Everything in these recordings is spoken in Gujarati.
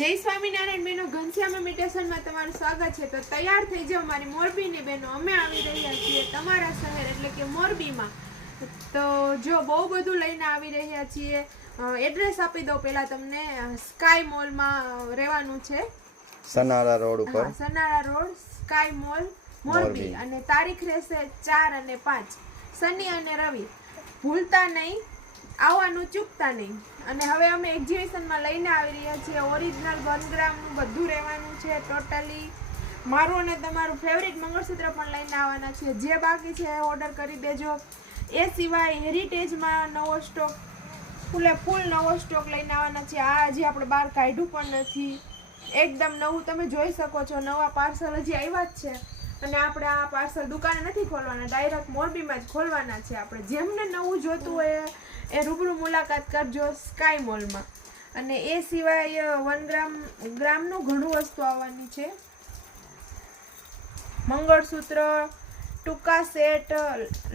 જય સ્વામિનારાયણ બહેનો, ઘનશ્યામ ઇમિટેશનમાં તમારું સ્વાગત છે। તો તૈયાર થઈ જાઓ મારી મોરબીની બહેનો, અમે આવી રહ્યા છીએ તમારા શહેર એટલે કે મોરબીમાં। તો જો બહુ બધું લઈને આવી રહ્યા છીએ। એડ્રેસ આપી દઉં પહેલા તમને। સ્કાય મોલમાં રહેવાનું છે, સનારા રોડ ઉપર, સનારા રોડ, સ્કાય મોલ મોરબી। અને તારીખ રહેશે 4 અને 5, શનિ અને રવિ। ભૂલતા નહીં, આવવાનું ચૂકતા નહીં। અને હવે અમે એક્ઝિબિશનમાં લઈને આવી રહ્યા છીએ। ઓરિજિનલ 1 ગ્રામનું બધું રહેવાનું છે ટોટલી। મારું અને તમારું ફેવરિટ મંગળસૂત્ર પણ લઈને આવવાના છે। જે બાકી છે ઓર્ડર કરી દેજો। એ સિવાય હેરિટેજમાં નવો સ્ટોક, ફૂલ નવો સ્ટોક લઈને આવવાના છે। આ હજી આપણે બહાર કાઢ્યું પણ નથી, એકદમ નવું તમે જોઈ શકો છો। નવા પાર્સલ હજી આવ્યા જ છે અને આપણે આ પાર્સલ દુકાને નથી ખોલવાના, ડાયરેક્ટ મોરબીમાં જ ખોલવાના છે આપણે। જેમને નવું જોતું હોય એ રૂબરૂ મુલાકાત કરજો સ્કાય મોલમાં। અને એ સિવાય 1 ગ્રામનું ઘણું વસ્તુ આવવાની છે। મંગળસૂત્ર, ટૂંકા સેટ,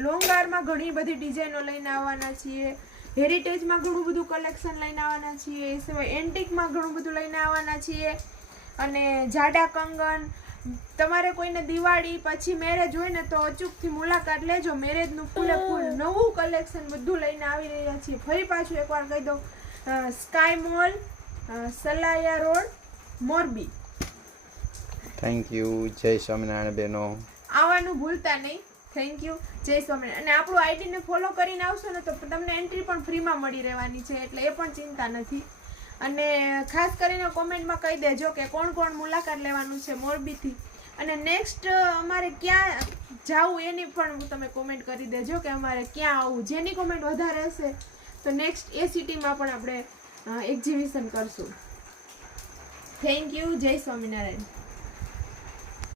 લોંગારમાં ઘણી બધી ડિઝાઇનો લઈને આવવાના છીએ। હેરિટેજમાં ઘણું બધું કલેક્શન લઈને આવવાના છીએ। એ સિવાય એન્ટિકમાં ઘણું બધું લઈને આવવાના છીએ। અને જાડા કંગન, તમારે કોઈને દિવાળી પછી મેરેજ હોય ને તો અચૂકથી મુલાકાત લેજો। મેરેજનું ફૂલ નવું કલેક્શન બધું લઈને આવી રહ્યા છીએ। ફરી પાછું એકવાર કહી દઉં, sky mall, Salaya road, Morbi. Thank you. જય સ્વામિનારાયણ બહેનો, આવવાનું ભૂલતા નહીં। થેન્ક યુ, જય સ્વામિનારાયણ। અને આપણું આઈડીને ફોલો કરીને આવશો ને તો તમને એન્ટ્રી પણ ફ્રીમાં મળી રહેવાની છે, એટલે એ પણ ચિંતા નથી। અને ખાસ કરીને કોમેન્ટમાં કહી દેજો કે કોણ કોણ મુલાકાત લેવાનું છે મોરબીથી। અને નેક્સ્ટ અમારે ક્યાં જવું એની પણ તમે કોમેન્ટ કરી દેજો કે અમારે ક્યાં આવવું। જેની કોમેન્ટ વધારે હશે તો નેક્સ્ટ એ સિટીમાં પણ આપણે એક્ઝિબિશન કરશું। થેન્ક યુ, જય સ્વામિનારાયણ।